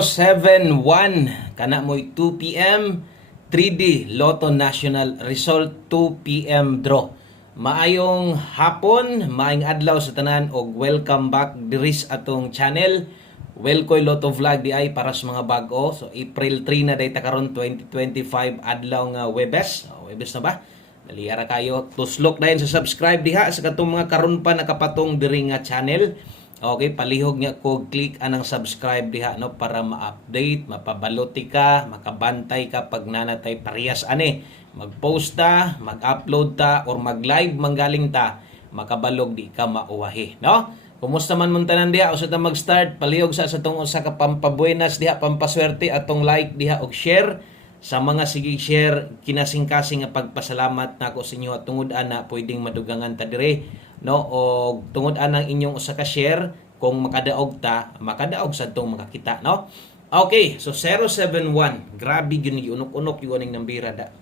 7-1 kana mo'y 2 p.m. 3D Lotto National Result 2 p.m. draw. Maayong hapon, maayong adlaw sa tanan og welcome back diris atong channel. Welkoy Lotto Vlog di ay para sa mga bag-o. So April 3 na dayta karon 2025 adlaw nga Webes. Webes na ba? Naliyara kayo. Tuslok dayon sa subscribe diha sa katong mga karon pa nakapatong diri nga channel. Okay, palihog nga ko click anang subscribe diha no para ma-update, mapabaloti ka, makabantay ka pag nanatay parehas ani. Mag-post ta, mag-upload ta or mag-live manggaling ta, makabalog di ka mauwahi, no? Kumusta man mong tanan diha usa ta mag-start, palihog sa atong usa ka pampabuenas diha, pampaswerte atong like diha og share. Sa mga sige share kinasing-kasing nga pagpasalamat nako sa inyo at tungod ana pwedeng madugangan ta dire no og tungod anang inyong usa ka share kung makadaog ta makadaog sa tong makakita no. Okay, so 071 grabe gyud unok-unok yung aning nambira da.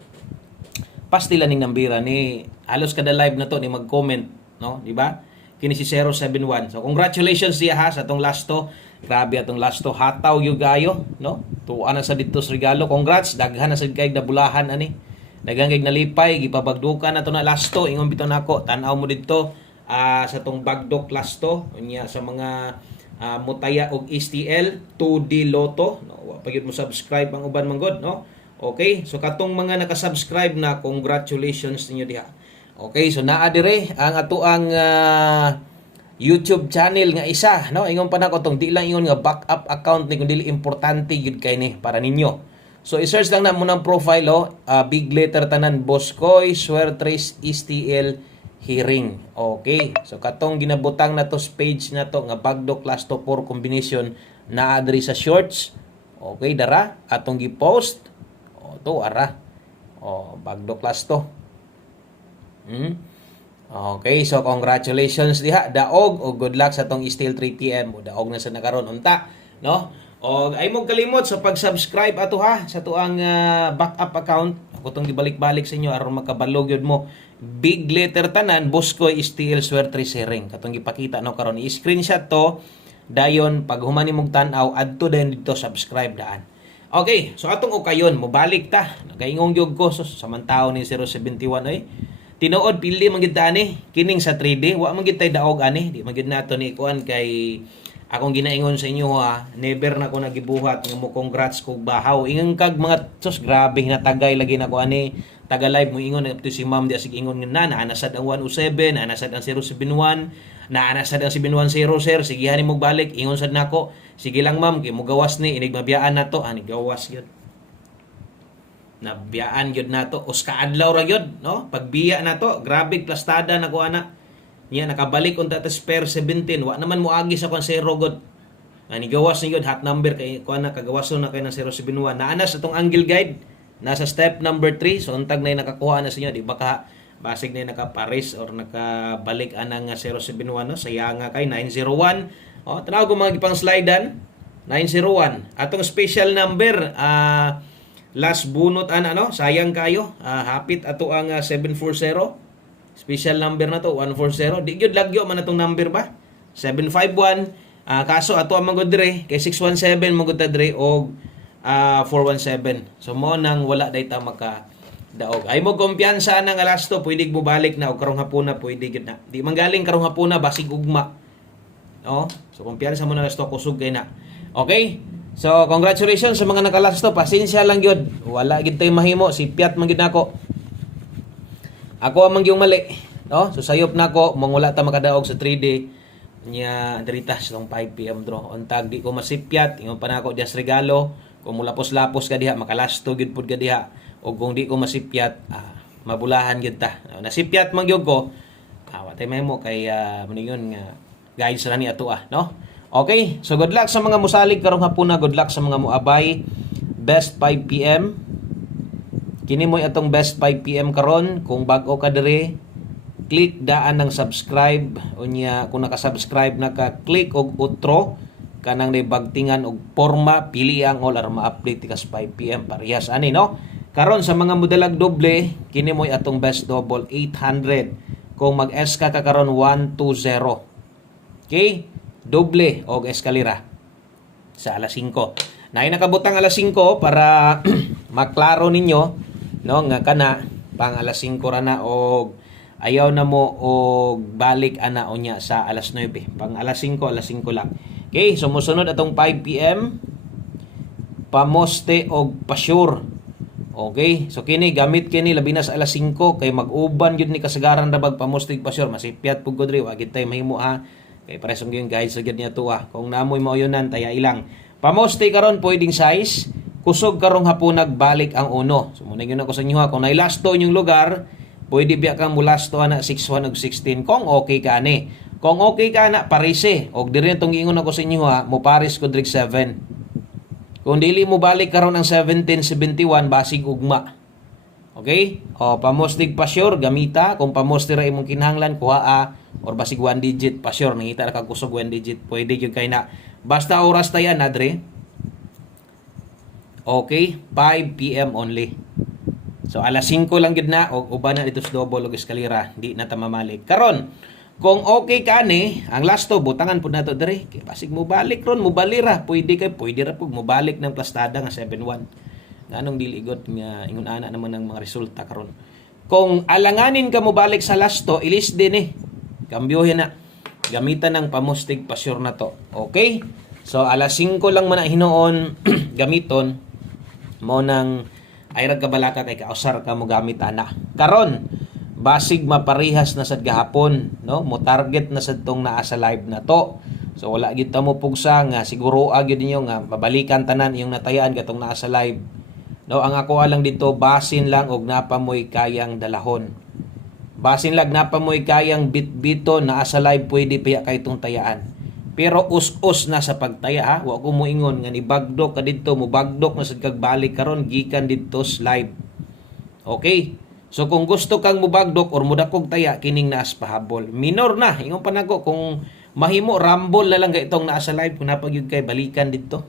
Pastila ning nambira ni halos kada live na to ni mag-comment no, di ba? Kini si 071. So congratulations siya ha sa atong last to. Grabe atong last to, hataw yung gayo, no? Tuwa na sa dito sa regalo. Congrats, daghan na sa kay nabulahan ani. Daghan kay nalipay, gipabagdukan na to na last to. Ingon bitaw nako, tan-aw mo dito sa tong bagdok last to. Unya sa mga mutaya og STL 2D Lotto, no? Wa pa gyud mo subscribe ang uban manggod, no? Okay, so katong mga naka-subscribe na, congratulations ninyo diha. Okay, so naa dire ang ato ang YouTube channel nga isa, no? Ingon pa nako tong di lang ingon nga backup account ni kundi importante gid kay ni para ninyo. So i-search lang na mo ng profile big letter tanan Boscoy Suertres STL Hearing. Okay. So katong ginabutang na to page na to nga Bagdo Class to 4 combination na adri sa shorts. Okay, dara atong gi-post. To ara. Bagdo Class to. Okay, so congratulations diha daog o good luck sa tong still 3 PM o daog na sa nakaron unta, no? O ay mo kalimot sa pag-subscribe ato ha sa tuang backup account. Ako tong gibalik-balik sa inyo aron makabalog yun mo. Big letter tanan Boscoy STL Suertres Hearing. Katong gipakita no karon i-screenshot to dayon pag humani mong tan-aw adto dayon dito subscribe daan. Okay, so atong ukayon mobalik ta. Nagaingong gyud ko so samantaw ni 071 ay tinuod pili man gid ani kining sa 3D wa man gid tay daog ani di man gid nato ni kuan kay akong ginaingon sa inyo ha never na ko nagibuhat nga mo congrats kog bahaw ingon kag mga sus grabe nga tagay lagi na ko ani taga live mo ingon to si ma'am di asig ingon nga na anasad ang 107 anasad ang 071 na anasad ang 710 sir sige hani mo balik ingon sad nako sige lang ma'am kay mo gawas ni inig mabiyaan nato ani gawas gyud nabiyaan gyud nato uska adlaw ra gyud no pagbiya nato grabe plastada na ko ana niya nakabalik unta ta spare 17 wa naman mo agi sa kon 0 god ani gawas ni gyud hot number kay ko ana kagawason na kay ng 071 naana sa tong angle guide nasa step number 3 so untag na nakakuha na sa inyo di baka basig na nakapares or nakabalik anang 071 no saya nga kay 901 tanaw ko mga gipang slidean 901 atong special number last bunot ana no sayang kayo hapit ato ang 740 special number na to 140 di gyud lagyo man atong number ba 751 kaso ato ang magod dire kay 617 magod ta dire og 417 so mo nang wala dayta maka daog ay mo kumpiyansa na nga last to pwede mo balik na og karong hapuna pwede gyud na di manggaling karong hapuna basig ugma no so kumpiyansa mo na last to kusog kay na okay. So, congratulations sa mga nakalas to. Pasensya lang yun. Wala gid tayo mahimo. Si Piat man gid nako. Ako amang yung mali. No? So, sayop nako. Mangula ta makadaog sa 3D. Nya, diritas ng 5 PM draw. Untag di ko masipyat. Ingon pa nako dias regalo. Kung mulapos-lapos ka diha, makalas to gid pud ka diha. O kung di ko masipyat, mabulahan gid ta. Nasipyat man gyud ko. Watay mahimo kay maningon nga guys ra ni ato no? Okay, so good luck sa mga musalig karong hapuna, good luck sa mga muabay. Best 5 PM. Kini mo atong best 5 PM karon kung bag-o ka dire, click daan ng subscribe unya kung naka-subscribe na ka click og outro kanang bagtingan og porma pili ang all aron ma-update kas 5 PM parehas ani no. Karon sa mga modelag doble, kini mo atong best double 800. Kung mag-S ka karon 120. Okay? Doble og eskalera. sa alas 5. Na nakabutang alas 5 para maklaro ninyo no nga kana pang alas 5 ra na og ayaw na mo og balik ana unya sa alas 9. Pang alas 5 lang. Okay, sumusunod atong 5 PM pamoste og pasure. Okay, so kini gamit kini labi na sa alas 5 kay mag-uban gyud ni kasagaran ra bag pamoste og pasure, masipyat pud gud ri wa gid tay mahimo ha. Kay presong gyud guys sa gyud niya tuwa. Kung naamoy mauyonan taya ilang. Pamoste karon pwedeng size, kusog karong hapunag balik ang uno. So muna gyud ako sa inyo ha, kung nailasto inyong lugar, pwede biya kang mulasto na 6-1 ug 16 kung okay ka ni. Kung okay ka na parise og diri tong ingon ako sa inyo ha, mo paris ko diri 7. Kung dili mo balik karon ang 1771 basig ugma. Okay? O pamostig pa sure gamita, kung pamostig ra imong kinahanglan kuha or basig 1 digit pa sure nangita ra kag kusog 1 digit, pwede gyud kay na. Basta oras tayan adre. Okay, 5 PM only. So alas 5 lang gyud na og uban na dito sa double og eskalera, di na ta mamalik. Karon, kung okay ka ni, ang lasto butangan pud nato dire. Kay basig mo balik ron, mo balira, pwede ra pud mo balik ng plastada nga 7-1. Nganong dili igot nga ingon ana naman ang mga resulta karon. Kung alanganin ka mo balik sa lasto, ilis din eh. Kambyohin na. Gamitan ng pamustig pasure na to. Okay? So alas 5 lang man na hinoon gamiton mo nang ayrag kabalaka kay kausar ka mo gamit ana. Karon basig maparihas na sad gahapon, no? Mo target na sad tong naa sa live na to. So wala gyud ta mo pugsa nga siguro gyud ninyo nga mabalikan tanan yung natayaan katong naa sa live. No, ang ako lang dito basin lang og napamoy kayang dalahon. Basin lang napamoy kayang bit-bito naa sa live pwede pa kay tong tayaan. Pero us-us na sa pagtaya ha. Wa ko mo ingon nga ni bagdok ka didto, mo bagdok na sad kag balik karon gikan didto sa live. Okay? So kung gusto kang mubagdok or mudakog taya kining naas pahabol. Minor na, ingon pa nako kung mahimo rumble na lang itong naa sa live kung napagyud kay balikan dito.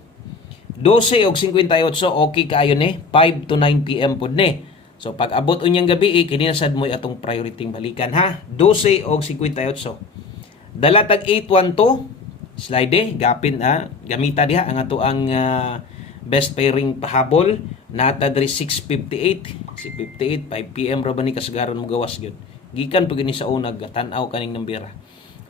12 og 58 okay kaayo ni 5 to 9 PM pud ni. So pag abot unyang gabi kini na sad mo atong priority balikan ha. 12 og 58. Dala tag 812 slide gapin gamita diha ang ato ang best pairing pahabol nata diri 6:58 si 58 5 PM ra ba ni kasagaran mo gawas gyud gikan pag ni sa unag tan-aw kaning nambira.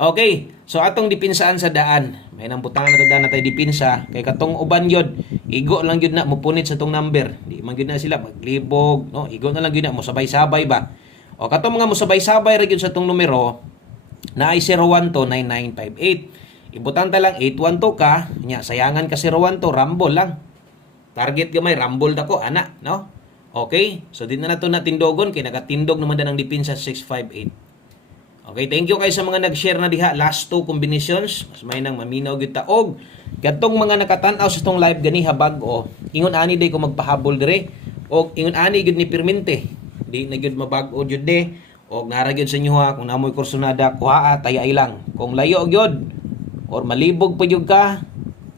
Okay, so atong dipinsaan sa daan may nang butangan na daan na tay dipinsa kay katong uban gyud igo lang gyud na mupunit sa tong number di man gyud na sila maglibog no igo na lang gyud na mo sabay-sabay ba o katong mga mo sabay-sabay ra gyud sa tong numero na ay 01 to 9958 ibutan ta lang 812 ka nya sayangan ka 01 to rumble lang. Target gamay, rumble dako, ana, no? Okay? So, di na nato natindogon, kay nagatindog naman din ang dipinsa 658. Okay, thank you kayo sa mga nag-share na diha. Last 2 combinations. Mas may nang maminaw gyud ta. Og, gatong mga nakatan-aw sa itong live gani habag, o, ingon ani day ko magpahabol dire. Og, ingon ani gyud ni Pirmente. Di na gyud mabag-o gyud de. Og, nara gyud sa inyo ha, kung namoy kursunada, kuhaa, taya ilang. Kung layo gyud, or malibog pa gyud ka,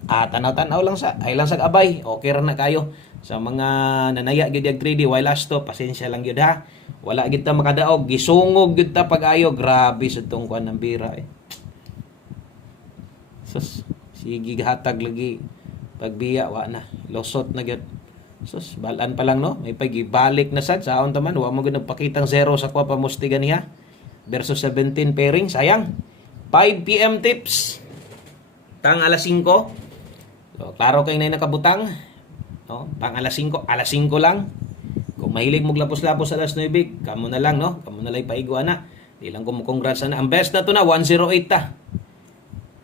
tanaw-tanaw lang sa ay lang sa abay okay ra na kayo sa mga nanaya gyud ag 3D while last to pasensya lang gyud ha wala gyud ta makadaog gisungog gyud ta pag-ayo grabe sa tong kuan ng bira sus sige hatag lagi pagbiya wa na losot na gyud sus balan pa lang no may pagibalik na sad saon ta man wa mo gyud nagpakitang zero sa kwa pamustigan niya versus 17 pairing sayang 5 PM tips tang alas 5. So, klaro kayo na nakabutang. No? Pang alas 5 lang. Kung mahilig mong lapos-lapos sa alas 9, kamo na lang, no? Kamo na lang paigo na. Di lang ko mo congrats na. Ang best na to na, 108 ta.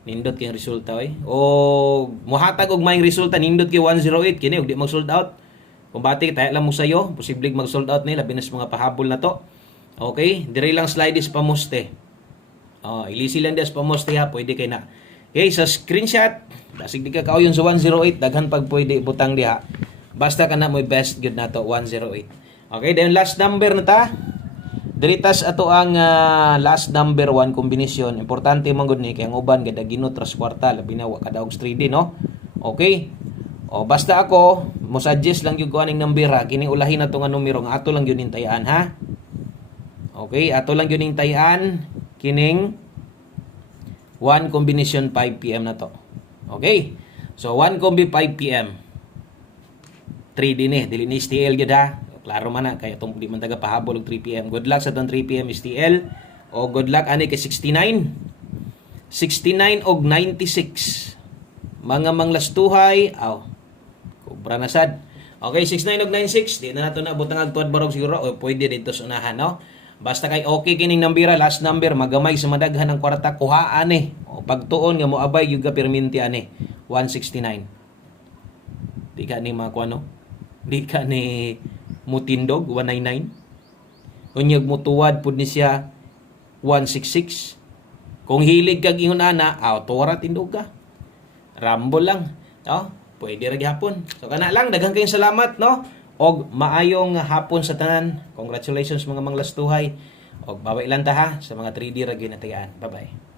Nindot kayong resulta, eh. O, muhatag og maing resulta, nindot kayo 108. Kini, di mag-sold out. Kung bati, tayo lang mo sa'yo. Posibleng mag-sold out nila, binas mga pahabol na to. Okay? Dire lang slide is pamuste. Ilisi lang des pamuste ha, pwede kayo na. Okay, sa screenshot, basig di ka kauyon sa 108, daghan pag pwede butang diha. Basta ka na mo best good na to, 108. Okay, then last number na ta. Diritas ato ang last number 1 combination. Importante man gud ni kay ang uban gada ginot ras kwarta labi na wa kada og 3D no. Okay? O basta ako mo suggest lang gyud ko aning number kini ulahin na to nga numero nga ato lang gyud hintayan ha. Okay, ato lang gyud hintayan kining 1 combination 5 PM na to. Okay. So 1 kombi 5 PM. 3D ni, dili ni STL gyud ha. Klaro man na kay tong di man taga pahabol og 3 PM. Good luck sa tong 3 PM STL. O good luck ani kay 69. 69 og 96. Mga manglastuhay, kubra na sad. Okay, 69 og 96, di na nato na butang agtuad barog siguro o pwede dito sa unahan, no? Basta kay okay kining nambira, last number, magamay sa madaghan ng kwarta, kuhaan eh. O pagtuon nga mo abay yung perminti ani, 169. Di ka ni makuano? Di ka ni mutindog, 199. Unyag mutuwad pud ni siya, 166. Kung hilig kag ingon ana, tora tindog ka. Rambo lang, no? Pwede ra gyapon. So kana lang, daghang kayong salamat, no? Og maayong hapon sa tanan. Congratulations mga manglastuhay. Og baway lang ta ha sa mga 3D ra gyud na tigaan. Bye-bye.